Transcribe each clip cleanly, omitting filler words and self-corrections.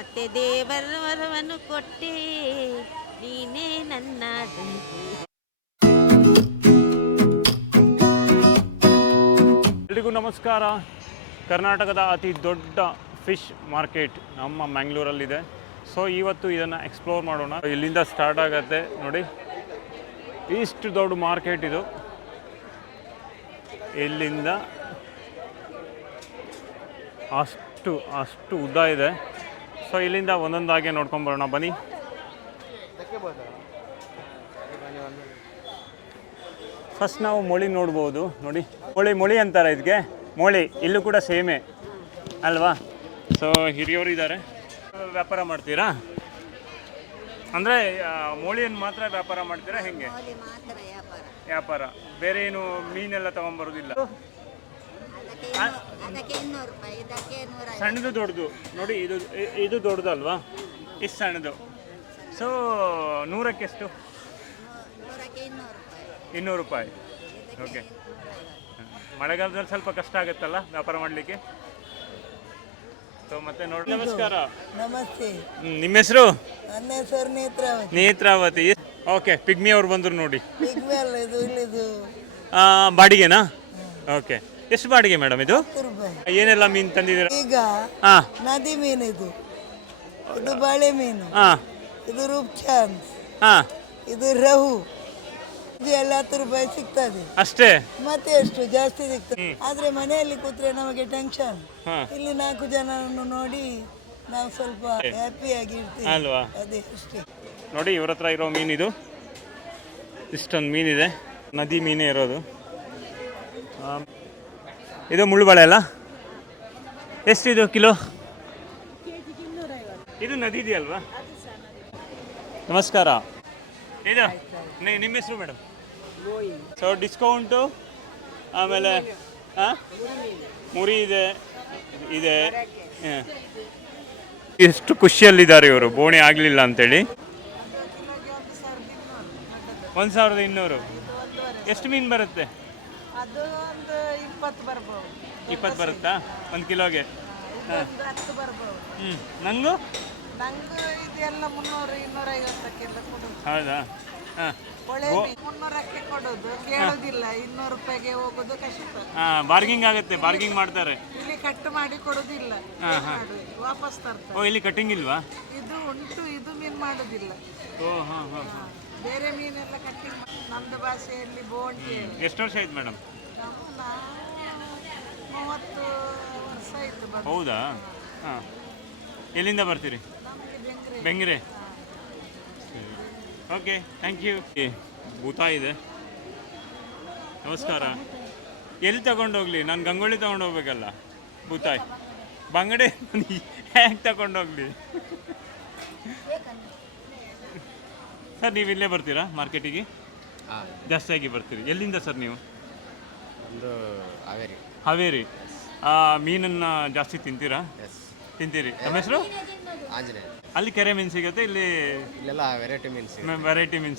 ಮತ್ತೆ ದೇವರ ವರವನ್ನು ಕೊಟ್ಟೆ ನೀನೇ ನನ್ನ ಎಲ್ರಿಗೂ ನಮಸ್ಕಾರ. ಕರ್ನಾಟಕದ ಅತಿ ದೊಡ್ಡ ಫಿಶ್ ಮಾರ್ಕೆಟ್ ನಮ್ಮ ಮ್ಯಾಂಗ್ಳೂರಲ್ಲಿದೆ. ಸೊ ಇವತ್ತು ಇದನ್ನು ಎಕ್ಸ್ಪ್ಲೋರ್ ಮಾಡೋಣ. ಇಲ್ಲಿಂದ ಸ್ಟಾರ್ಟ್ ಆಗುತ್ತೆ ನೋಡಿ, ಇಷ್ಟು ದೊಡ್ಡ ಮಾರ್ಕೆಟ್ ಇದು. ಇಲ್ಲಿಂದ ಅಷ್ಟು ಉದ್ದ ಇದೆ. ಸೊ ಇಲ್ಲಿಂದ ಒಂದೊಂದಾಗೆ ನೋಡ್ಕೊಂಬರೋಣ ಬನ್ನಿ. ಫಸ್ಟ್ ನಾವು ಮೊಳಿ ನೋಡ್ಬೋದು ನೋಡಿ. ಮೊಳಿ ಅಂತಾರೆ ಇದಕ್ಕೆ, ಮೊಳಿ. ಇಲ್ಲೂ ಕೂಡ ಸೇಮೇ ಅಲ್ವಾ? ಸೊ ಹಿರಿಯವರು ಇದ್ದಾರೆ. ವ್ಯಾಪಾರ ಮಾಡ್ತೀರಾ ಅಂದರೆ ಮೊಳಿಯನ್ನು ಮಾತ್ರ ವ್ಯಾಪಾರ ಮಾಡ್ತೀರಾ ಹೆಂಗೆ? ವ್ಯಾಪಾರ ಬೇರೆ ಏನು ಮೀನೆಲ್ಲ ತೊಗೊಂಬರೋದಿಲ್ಲ? ಸಣ್ಣದು ದೊಡ್ಡದು ನೋಡಿ, ಇದು ದೊಡ್ಡದಲ್ವಾ? ಇಷ್ಟು ಸಣ್ಣದು. ಸೊ 100ಕ್ಕೆ ಎಷ್ಟು? 200 ರೂಪಾಯಿ. ಓಕೆ. ಮಳೆಗಾಲದಲ್ಲಿ ಸ್ವಲ್ಪ ಕಷ್ಟ ಆಗುತ್ತಲ್ಲ ವ್ಯಾಪಾರ ಮಾಡಲಿಕ್ಕೆ. ಸೊ ಮತ್ತೆ ನೋಡಿ. ನಮಸ್ಕಾರ. ನಮಸ್ತೆ. ನಿಮ್ಮ ಹೆಸರು? ನನ್ನ ಹೆಸರು ನೇತ್ರಾವತಿ. ನೇತ್ರಾವತಿ. ಓಕೆ. ಪಿಗ್ಮಿ ಅವ್ರು ಬಂದರು ನೋಡಿ. ಪಿಗ್ಮಿ ಅಲ್ಲ, ಇದು ಬಾಡಿಗೆನಾ? ಓಕೆ. ಎಷ್ಟು ಬಾಡಿಗೆ ಮೇಡಮ್ ಇದು? 10 ರೂಪಾಯಿ. ಏನೆಲ್ಲ ಮೀನು ತಂದಿದ್ದೀರಾ ಈಗ? ನದಿ ಮೀನು ಇದು ಬಾಳೆ ಮೀನು, ಇದು ರೂಪ್ಚಾಂದ್, ಇದು ರಹು. ಇದು ಎಲ್ಲ 10 ರೂಪಾಯಿ ಸಿಗ್ತದೆ ಅಷ್ಟೇ. ಮತ್ತೆ ಎಷ್ಟು ಜಾಸ್ತಿ ಸಿಗ್ತದೆ. ಆದ್ರೆ ಮನೆಯಲ್ಲಿ ಕೂತ್ರೆ ನಮಗೆ ಟೆನ್ಷನ್. ಇಲ್ಲಿ 4 ಜನರನ್ನು ನೋಡಿ ನಾವು ಸ್ವಲ್ಪ ಹ್ಯಾಪಿಯಾಗಿ ಇರ್ತೀವಿ ಅಲ್ವಾ? ಅದೇ ಅಷ್ಟೇ. ನೋಡಿ ಇವ್ರ ಹತ್ರ ಇರೋ ಮೀನಿದು, ಇಷ್ಟೊಂದು ಮೀನಿದೆ. ನದಿ ಮೀನೇ ಇರೋದು. ಇದು ಮುಳ್ಳುಬಾಳೆ ಅಲ್ಲ? ಎಷ್ಟಿದು ಕಿಲೋ? ಇದು ನದಿ ಇದೆಯಲ್ವಾ? ನಮಸ್ಕಾರ. ಇದು ನಿಮ್ಮ ಹೆಸರು ಮೇಡಮ್? ಸೊ ಡಿಸ್ಕೌಂಟು, ಆಮೇಲೆ ಮುರಿ ಇದೆ. ಎಷ್ಟು ಖುಷಿಯಲ್ಲಿದ್ದಾರೆ ಇವರು, ಬೋಣಿ ಆಗಲಿಲ್ಲ ಅಂತೇಳಿ. 1200. ಎಷ್ಟು ಮೀನು ಬರುತ್ತೆ? ಅದು ಒಂದು 20 ಬರುತ್ತಾ ಒಂದು ಕಿಲೋಗೆ? 10 ಬರ್ಬೋದು. ನಂಗೂ ಇದೆಲ್ಲ 300-250ಕ್ಕೆಲ್ಲ ಕೊಡೋದು. ಹೌದಾ? ಒಳ್ಳೆ 300ಕ್ಕೆ ಕೊಡೋದು, ಕೇಳೋದಿಲ್ಲ. 200 ರೂಪಾಯಿಗೆ ಹೋಗೋದು ಕಷ್ಟ. ಬಾರ್ಗಿಂಗ್ ಆಗುತ್ತೆ, ಬಾರ್ಗಿಂಗ್ ಮಾಡ್ತಾರೆ. ಇಲ್ಲಿ ಕಟ್ ಮಾಡಿ ಕೊಡೋದಿಲ್ಲ, ವಾಪಸ್ ತರ್ತಾರೆ. ಓ, ಇಲ್ಲಿ ಕಟ್ಟಿಂಗ್ ಇಲ್ವಾ? ಇದು ಉಂಟು, ಇದು ಮೀನು ಮಾಡೋದಿಲ್ಲ. ಬೇರೆ ಮೀನೆಲ್ಲ ಕಟ್ಟಿಂಗ್. ನಮ್ದು ಭಾಷೆಯಲ್ಲಿ ಬೋಂಡಿ. ಎಷ್ಟು ವರ್ಷ ಆಯ್ತು ಮೇಡಮ್? 30 ವರ್ಷ ಆಯ್ತು. ಹೌದಾ? ಎಲ್ಲಿಂದ ಬರ್ತೀರಿ? ಬೆಂಗ್ರೆ. Okay, thank you. ಭೂತ ಇದೆ. ನಮಸ್ಕಾರ. ಎಲ್ಲಿ ತಗೊಂಡೋಗ್ಲಿ? ನಾನು ಗಂಗೊಳ್ಳಿ ತಗೊಂಡೋಗ್ಬೇಕಲ್ಲ. ಭೂತಾಯ್ ಬಂಗಡೆ ಹೇಗೆ ತಗೊಂಡೋಗ್ಲಿ? ಸರ್ ನೀವು ಇಲ್ಲೇ ಬರ್ತೀರಾ ಮಾರ್ಕೆಟಿಗೆ? ಜಾಸ್ತಿಯಾಗಿ ಬರ್ತೀರಿ. ಎಲ್ಲಿಂದ ಸರ್ ನೀವು? ಹಾವೇರಿ. ಮೀನನ್ನು ಜಾಸ್ತಿ ತಿಂತೀರಾ? ತಿಂತೀರಿ. ನಮ್ಮ ಹೆಸರು? ಅಲ್ಲಿ ಕೆರೆ ಮೀನು ಸಿಗುತ್ತೆ, ಇಲ್ಲಿ ವೆರೈಟಿ ಮೀನು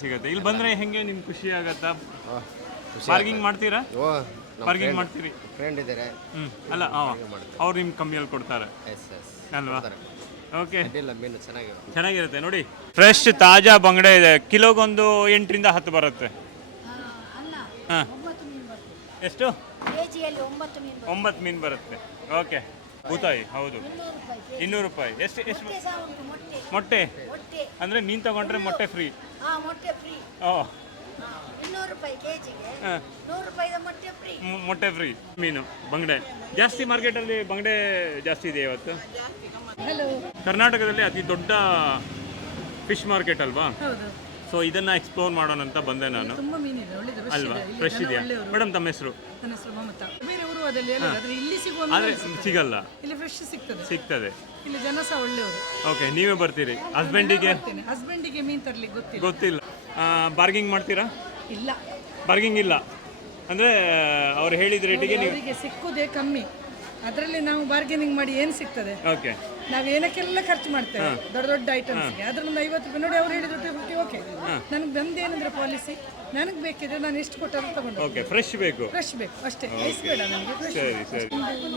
ಸಿಗುತ್ತೆ. ಇಲ್ಲಿ ಬಂದರೆ ಹೆಂಗೆ ನಿಮ್ಗೆ ಖುಷಿ ಆಗತ್ತಾ? ಬಾರ್ಗಿಂಗ್ ಮಾಡ್ತೀರಾ? ಬಾರ್ಗಿಂಗ್ ಮಾಡ್ತೀರಿ? ಫ್ರೆಂಡ್ ಇದ್ದಾರೆ. ಅಲ್ಲ, ಅವ್ರು ನಿಮ್ಗೆ ಕಮ್ಮಿಯಲ್ಲಿ ಕೊಡ್ತಾರೆ ಅಲ್ವಾ? ಓಕೆ, ಚೆನ್ನಾಗಿರುತ್ತೆ ನೋಡಿ. ಫ್ರೆಶ್ ತಾಜಾ ಬಂಗಡೆ ಇದೆ. ಕಿಲೋಗೊಂದು 8ರಿಂದ 10 ಬರುತ್ತೆ. ಹಾಂ, ಎಷ್ಟು? 9 ಮೀನು ಬರುತ್ತೆ. ಓಕೆ. ಭೂತಾಯಿ. ಹೌದು, 200 ರೂಪಾಯಿ. ಎಷ್ಟು ಮೊಟ್ಟೆ? ಅಂದರೆ ಮೀನು ತಗೊಂಡ್ರೆ ಮೊಟ್ಟೆ ಫ್ರೀ? ಓ, ಮೊಟ್ಟೆ ಫ್ರೀ. ಮೀನು ಬಂಗಡೆ ಜಾಸ್ತಿ ಮಾರ್ಕೆಟಲ್ಲಿ. ಬಂಗಡೆ ಜಾಸ್ತಿ ಇದೆ ಇವತ್ತು. ಕರ್ನಾಟಕದಲ್ಲಿ ಅತಿ ದೊಡ್ಡ ಫಿಶ್ ಮಾರ್ಕೆಟ್ ಅಲ್ವಾ? ಸೊ ಇದನ್ನ ಎಕ್ಸ್ಪ್ಲೋರ್ ಮಾಡೋಣ ಅಂತ ಬಂದೆ ನಾನು. ಅಲ್ವಾ? ಫ್ರೆಶ್ ಇದೆಯಾ ಮೇಡಮ್? ತಮ್ಮ ಹೆಸರು? ಬೇರೆ ಊರಲ್ಲಿ ಇಲ್ಲಿ ಆದರೆ ಸಿಗಲ್ಲ, ಇಲ್ಲಿ ಫ್ರೆಶ್ ಸಿಗ್ತದೆ. ಇಲ್ಲಿ ಜನ ಸಹ ಒಳ್ಳೆಯವರು. ಓಕೆ, ನೀವೇ ಬರ್ತೀರಿ? ಹಸ್ಬೆಂಡಿಗೆ ಮೀನು ತರಲಿಕ್ಕೆ ಗೊತ್ತಿಲ್ಲ. ಬಾರ್ಗಿಂಗ್ ಮಾಡ್ತೀರಾ? ಇಲ್ಲ, ಬಾರ್ಗಿಂಗ್ ಇಲ್ಲ. ಅಂದರೆ ಅವ್ರು ಹೇಳಿದ ರೇಟಿಗೆ ನೀವು ಸಿಕ್ಕುದೇ ಕಮ್ಮಿ. ಅದರಲ್ಲಿ ನಾವು ಬಾರ್ಗೇನಿಂಗ್ ಮಾಡಿ ಏನು ಸಿಗ್ತದೆ? ಓಕೆ. ನಾವು ಏನಕ್ಕೆಲ್ಲ ಖರ್ಚು ಮಾಡ್ತೇವೆ ದೊಡ್ಡ ದೊಡ್ಡ ಐಟಮ್ಸ್ಗೆ, ಅದ್ರೊಂದು 50 ರೂಪಾಯಿ ನೋಡಿ ಅವ್ರು ಹೇಳಿದ್ರು 50. ಓಕೆ, ನನಗೆ ಬಂದೇನಂದ್ರೆ ಪಾಲಿಸಿ, ನನಗೆ ಬೇಕಿದ್ರೆ ನಾನು ಎಷ್ಟು ಕೊಟ್ಟಾದ್ರೂ ತಗೊಂಡು. ಓಕೆ, ಫ್ರೆಶ್ ಬೇಕು ಅಷ್ಟೇ, ಐಸ್ ಬೇಡ ನನಗೆ. ಸರಿ.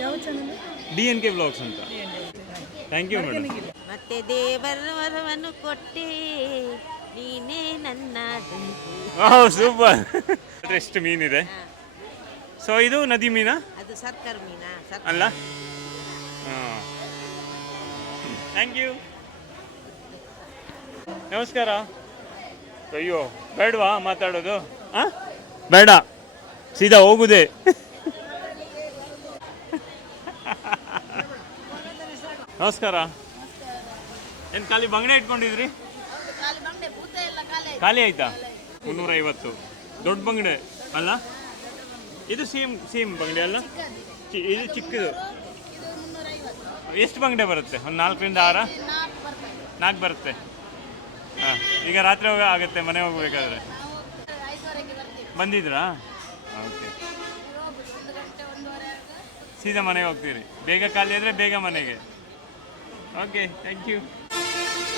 ಯಾವ ಚಾನಲ್? DNK ವ್ಲಾಗ್ಸ್ ಅಂತ. Thank you madam. ಮತ್ತೆ ದೇವರ ವರವನ್ನು ಕೊಟ್ಟೆ ನೀನೇ ನನ್ನ ಓಹ್ ಸೂಪರ್. ಎಷ್ಟು ಮೀನಿದೆ. ಸೊ ಇದು ನದಿ ಮೀನಾ ಅದು ಸರ್ಕಾರ ಮೀನಾ ಅಲ್ಲ? ಹಾಂ, ಥ್ಯಾಂಕ್ ಯು. ನಮಸ್ಕಾರ. ಅಯ್ಯೋ ಬೇಡವಾ ಮಾತಾಡೋದು? ಹಾಂ ಬೇಡ, ಸೀದಾ ಹೋಗುದೇ. ನಮಸ್ಕಾರ. ಏನು ಖಾಲಿ ಬಂಗಡೆ ಇಟ್ಕೊಂಡಿದ್ರಿ? ಖಾಲಿ ಆಯ್ತಾ? 350 ದೊಡ್ಡ ಬಂಗಡೆ ಅಲ್ಲ? ಇದು ಸೇಮ್ ಬಂಗಡೆ ಅಲ್ಲ? ಇದು ಚಿಕ್ಕದು. ಎಷ್ಟು ಬಂಗಡೆ ಬರುತ್ತೆ? ಒಂದು 4ರಿಂದ 6? 4 ಬರುತ್ತೆ. ಹಾಂ, ಈಗ ರಾತ್ರಿ ಆಗುತ್ತೆ ಮನೆ ಹೋಗ್ಬೇಕಾದ್ರೆ. ಬಂದಿದ್ರಾ? ಓಕೆ, ಸೀದಾ ಮನೆಗೆ ಹೋಗ್ತೀರಿ. ಬೇಗ ಖಾಲಿ ಆದರೆ ಬೇಗ ಮನೆಗೆ. Okay, thank you.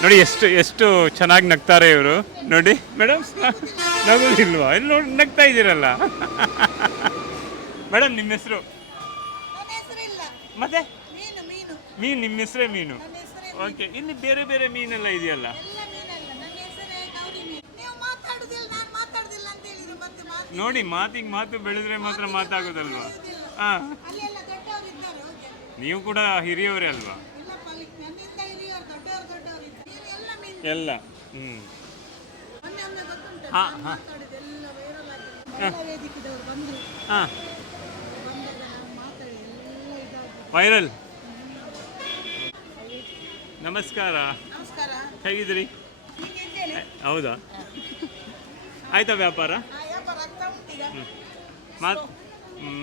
ನೋಡಿ ಎಷ್ಟು ಚೆನ್ನಾಗಿ ನಗ್ತಾರೆ ಇವರು. ನೋಡಿ ಮೇಡಮ್, ನಗೋದಿಲ್ವಾ? ಇಲ್ಲಿ ನೋಡಿ ನಗ್ತಾ ಇದ್ದೀರಲ್ಲ. ಮೇಡಮ್ ನಿಮ್ಮ ಹೆಸರು? ಮತ್ತೆ ಮೀನು, ನಿಮ್ಮ ಹೆಸರೇ ಮೀನು. ಓಕೆ, ಇಲ್ಲಿ ಬೇರೆ ಬೇರೆ ಮೀನೆಲ್ಲ ಇದೆಯಲ್ಲ. ನೋಡಿ ಮಾತು ಬೆಳೆದ್ರೆ ಮಾತ್ರ ಮಾತಾಗೋದಲ್ವಾ? ಹಾಂ, ನೀವು ಕೂಡ ಹಿರಿಯವರೇ ಅಲ್ವಾ? ಎಲ್ಲ. ಹಾಂ ಹಾಂ ಹಾಂ, ವೈರಲ್. ನಮಸ್ಕಾರ, ಹೇಗಿದ್ರಿ? ಹೌದಾ, ಆಯ್ತಾ ವ್ಯಾಪಾರ?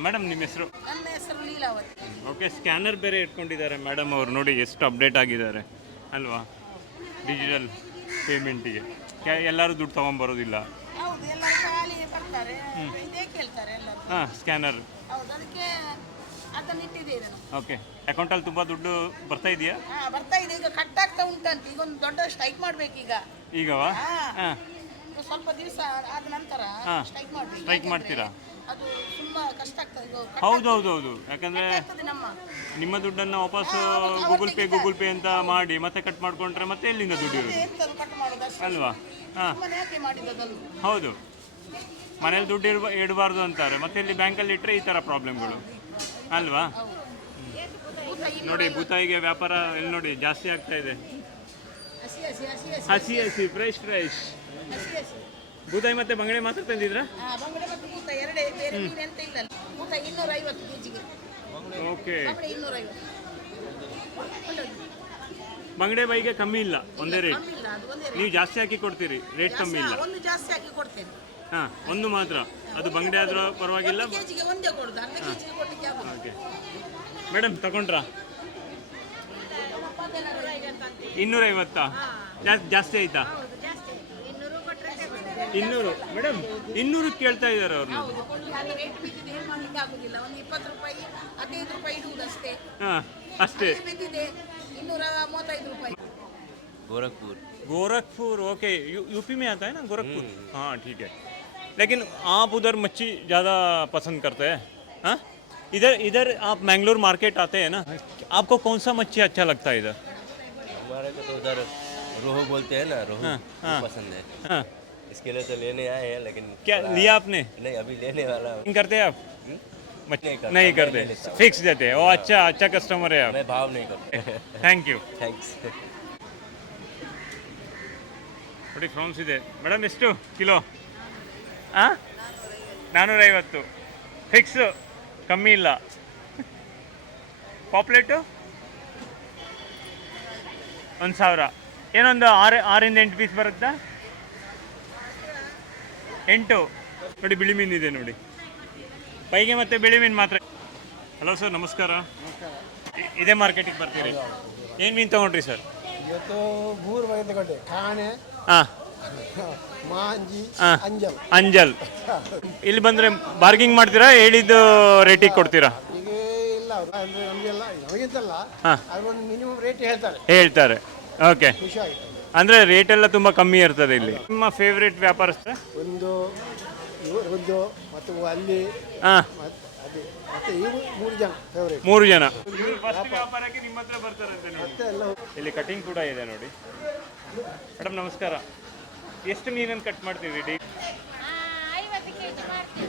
ಮೇಡಮ್ ನಿಮ್ಮ ಹೆಸರು? ನನ್ನ ಹೆಸರು ಲೀಲಾವತಿ. ಓಕೆ, ಸ್ಕ್ಯಾನರ್ ಬೇರೆ ಇಟ್ಕೊಂಡಿದ್ದಾರೆ ಮೇಡಮ್ ಅವರು. ನೋಡಿ ಎಷ್ಟು ಅಪ್ಡೇಟ್ ಆಗಿದ್ದಾರೆ ಅಲ್ವಾ ಡಿಜಿಟಲ್ ಪೇಮೆಂಟಿಗೆ. ಎಲ್ಲರೂ ದುಡ್ಡು ತೊಗೊಂಬರೋದಿಲ್ಲ. ಹೌದು, ಎಲ್ಲರೂ ಖಾಲಿ ಬರ್ತಾರೆ, ಇದೇ ಕೇಳ್ತಾರೆ ಎಲ್ಲರೂ. ಹಾಂ, ಸ್ಕ್ಯಾನರ್. ಹೌದು, ಅದಕ್ಕೆ ಅದನ್ನು ಇಟ್ಟಿದ್ದೇವೆ ನಾನು. ಓಕೆ, ಅಕೌಂಟಲ್ಲಿ ತುಂಬ ದುಡ್ಡು ಬರ್ತಾ ಇದೆಯಾ? ಹಾಂ, ಬರ್ತಾ ಇದೆ. ಈಗ ಕಟ್ ಆಗ್ತಾ ಉಂಟಂತ. ಈಗ ಒಂದು ದೊಡ್ಡ ಸ್ಟ್ರೈಕ್ ಮಾಡ್ಬೇಕೀಗ. ಈಗವಾ? ಹಾಂ, ಸ್ವಲ್ಪ ದಿವಸ ಆದ ನಂತರ ಸ್ಟ್ರೈಕ್ ಮಾಡ್ಬೇಕು. ಸ್ಟ್ರೈಕ್ ಮಾಡ್ತೀರಾ? ಅದು ತುಂಬಾ ಕಷ್ಟ ಆಗ್ತದೆ. ಹೌದು, ಯಾಕಂದ್ರೆ ನಮ್ಮ ನಿಮ್ಮ ದುಡ್ಡನ್ನು ವಾಪಸ್ ಗೂಗಲ್ ಪೇ ಅಂತ ಮಾಡಿ ಮತ್ತೆ ಕಟ್ ಮಾಡ್ಕೊಂಡ್ರೆ ಮತ್ತೆ ಎಲ್ಲಿಂದ ದುಡ್ಡು ಇರೋದು ಎಂತದು ಕಟ್ ಮಾಡೋದು ಅಷ್ಟೇ. ಅಲ್ವಾ? ಹಾಂ, ಸುಮ್ಮನೆ ಯಾಕೆ ಮಾಡಿದ್ದದನ್ನು? ಹೌದು, ಮನೇಲಿ ದುಡ್ಡು ಇಡಬಾರ್ದು ಅಂತಾರೆ, ಮತ್ತೆ ಇಲ್ಲಿ ಬ್ಯಾಂಕಲ್ಲಿ ಇಟ್ಟರೆ ಈ ಥರ ಪ್ರಾಬ್ಲಮ್ಗಳು ಅಲ್ವಾ? ನೋಡಿ ಭೂತಾಯಿಗೆ ವ್ಯಾಪಾರ ಎಲ್ಲಿ ನೋಡಿ ಜಾಸ್ತಿ ಆಗ್ತಾ ಇದೆ. ಹಸಿ ಫ್ರೆಶ್ ಭೂತಾಯಿ ಮತ್ತೆ ಬಂಗಡೆ ಮಾತ್ರ ತಂದಿದ್ರಾ? ಬಂಗಡೆ ಮತ್ತು ಊಟ ಎರಡೇ, ಬೇರೆ ಮೀನು ಎಂತ ಇಲ್ಲ. ಊಟ 250 ಕೆಜಿಗೆ. ಓಕೆ, ಬಂಗಡೆ 250. ಬಂಗಡೆ ಬೈಗೆ ಕಮ್ಮಿ ಇಲ್ಲ, ಒಂದೇ ರೇಟ್. ಕಮ್ಮಿ ಇಲ್ಲ, ಅದು ಒಂದೇ ನೀವು ಜಾಸ್ತಿ ಹಾಕಿ ಕೊಡ್ತೀರಿ, ರೇಟ್ ಕಮ್ಮಿ ಇಲ್ಲ. ಒಂದು ಜಾಸ್ತಿ ಹಾಕಿ ಕೊಡ್ತೇನೆ. ಹಾಂ, ಒಂದು ಮಾತ್ರ. ಅದು ಬಂಗಡೆ ಆದರೂ ಪರವಾಗಿಲ್ಲ. ಕೆಜಿಗೆ ಒಂದೇ ಕೊಡುದು, ಅರ್ಧ ಕೆಜಿಗೆ ಕೊಡ್ಲಿಕ್ಕೆ ಆಗುದು. Okay madam, ತಗೊಂಡ್ರಾ? 250 ಜಾಸ್ತಿ ಆಯ್ತಾ? 200 ಮೇಡಮ್, 200 ಕೇಳ್ತಾ ಇದ್ದಾರೆ ಅವ್ರನ್ನ. ರೇಟ್ ಬಿದ್ದಿದೆ, ಏನು ಮಾಡ್ಲಿಕ್ಕೆ ಆಗುದಿಲ್ಲ. ಒಂದು 20 ರೂಪಾಯಿ 15 ರೂಪಾಯಿ ಇಡುವುದು ಅಷ್ಟೇ. ಹಾಂ, ಅಷ್ಟೇ. ಬಿದ್ದಿದೆ 235 ರೂಪಾಯಿ. गोरखपुर ओके, यूपी में आता है ना गोरखपुर? हाँ ठीक है, लेकिन आप उधर मच्छी ज़्यादा पसंद करते हैं? हाँ, इधर आप मैंगलोर मार्केट आते हैं ना, आपको कौन सा मच्छी अच्छा लगता है इधर? हमारे को तो उधर रोहू बोलते हैं ना, रोहू वो पसंद है। हाँ, इसके लिए तो लेने आए हैं, लेकिन क्या लिया आपने? नहीं, अभी लेने वाला हूँ। नहीं करते आप? नहीं नहीं करते, फिक्स देते हैं। ओ अच्छा कस्टमर है आप। मैं भाव नहीं करता। Thank you. थैंक्स। ನೋಡಿ ಫ್ರಾನ್ಸ್ ಇದೆ ಮೇಡಮ್. ಎಷ್ಟು ಕಿಲೋ? ಹಾಂ, 450 ಫಿಕ್ಸು, ಕಮ್ಮಿ ಇಲ್ಲ. ಪಾಪ್ಲೆಟು 1000. ಏನೊಂದು 6ರಿಂದ 8 ಪೀಸ್ ಬರುತ್ತಾ? 8. ನೋಡಿ ಬಿಳಿ ಮೀನಿದೆ ನೋಡಿ, ಪೈಗೆ ಮತ್ತೆ ಬಿಳಿ ಮೀನು ಮಾತ್ರ. ಹಲೋ ಸರ್, ನಮಸ್ಕಾರ. ಇದೇ ಮಾರ್ಕೆಟಿಗೆ ಬರ್ತೀರಿ? ಏನು ಮೀನು ತೊಗೊಂಡ್ರಿ ಸರ್? ಇವತ್ತು 3 ಬಗೆ ತಗೊಂಡೆ. ಕಾಣೆ, ಹಾಂ, ಮಾಂಜಿ, ಅಂಜಲ್. ಅಂಜಲ್. ಇಲ್ಲಿ ಬಂದರೆ ಬಾರ್ಗಿಂಗ್ ಮಾಡ್ತೀರಾ? ಹೇಳಿದ್ದು ರೇಟಿಗೆ ಕೊಡ್ತೀರಾ? ಈಗ ಇಲ್ಲ, ಅಂದರೆ ನಮಗೆಲ್ಲ ನಮಗಿಂತಲ್ಲ, ಹಾಂ, ಅದೊಂದು ಮಿನಿಮಮ್ ರೇಟ್ ಹೇಳ್ತಾರೆ. ಓಕೆ, ಖುಷಿ ಆಗಿದೆ. ಅಂದರೆ ರೇಟೆಲ್ಲ ತುಂಬ ಕಮ್ಮಿ ಇರ್ತದೆ ಇಲ್ಲಿ. ನಿಮ್ಮ ಫೇವ್ರೇಟ್ ವ್ಯಾಪಾರಸ್ಥ? ಒಂದು ಮತ್ತು ಅಲ್ಲಿ ಹಾಂ, ಮತ್ತೆ ಈ 3 ಜನ ಫೇವ್ರೇಟ್ 3 ಜನ ಫಸ್ಟ್ ವ್ಯಾಪಾರಕ್ಕೆ ನಿಮ್ಮ ಹತ್ರ ಬರ್ತಾರಂತೆ ನೋಡಿ. ಮತ್ತೆ ಎಲ್ಲ ಇಲ್ಲಿ ಕಟಿಂಗ್ ಕೂಡ ಇದೆ ನೋಡಿ. ಮೇಡಮ್ ನಮಸ್ಕಾರ. ಎಷ್ಟು ಮೀನನ್ನು ಕಟ್ ಮಾಡ್ತೀವಿ ಡೇ?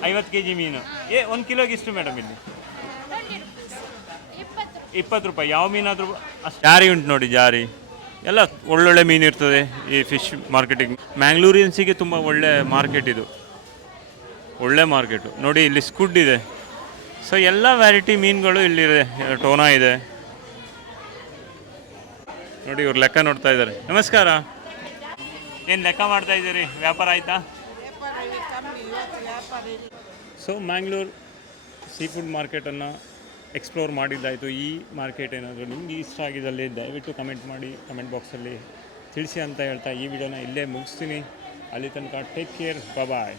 50 kg ಮೀನು. 1 ಕಿಲೋಗೆ ಎಷ್ಟು ಮೇಡಮ್ ಇಲ್ಲಿ? 20 ರೂಪಾಯಿ. ಯಾವ ಮೀನಾದರೂ ಅಷ್ಟು. ಜಾರಿ ಉಂಟು ನೋಡಿ, ಜಾರಿ ಎಲ್ಲ ಒಳ್ಳೊಳ್ಳೆ ಮೀನು ಇರ್ತದೆ ಈ ಫಿಶ್ ಮಾರ್ಕೆಟಿಂಗ್. ಮ್ಯಾಂಗ್ಳೂರಿಯನ್ಸಿಗೆ ತುಂಬ ಒಳ್ಳೆ ಮಾರ್ಕೆಟ್ ಇದು, ಒಳ್ಳೆ ಮಾರ್ಕೆಟು ನೋಡಿ. ಇಲ್ಲಿ ಸ್ಕುಡ್ ಇದೆ. ಸೊ ಎಲ್ಲ ವೆರೈಟಿ ಮೀನುಗಳು ಇಲ್ಲಿದೆ. ಟೋನಾ ಇದೆ ನೋಡಿ. ಇವ್ರು ಲೆಕ್ಕ ನೋಡ್ತಾ ಇದ್ದಾರೆ. ನಮಸ್ಕಾರ. ಏನು ಲೆಕ್ಕ ಮಾಡ್ತಾ ಇದ್ದೀರಿ? ವ್ಯಾಪಾರ ಆಯಿತಾ? ಸೊ ಮ್ಯಾಂಗ್ಳೂರ್ ಸೀ ಫುಡ್ ಮಾರ್ಕೆಟನ್ನು ಎಕ್ಸ್ಪ್ಲೋರ್ ಮಾಡಿದ್ದಾಯಿತು. ಈ ಮಾರ್ಕೆಟ್ ಏನಾದರೂ ನಿಮಗೆ ಇಷ್ಟ ಆಗಿದ್ದಲ್ಲಿ ದಯವಿಟ್ಟು ಕಮೆಂಟ್ ಮಾಡಿ, ಕಮೆಂಟ್ ಬಾಕ್ಸಲ್ಲಿ ತಿಳಿಸಿ ಅಂತ ಹೇಳ್ತಾ ಈ ವಿಡಿಯೋನ ಇಲ್ಲೇ ಮುಗಿಸ್ತೀನಿ. ಅಲ್ಲಿ ತನಕ ಟೇಕ್ ಕೇರ್, ಬಾಯ್.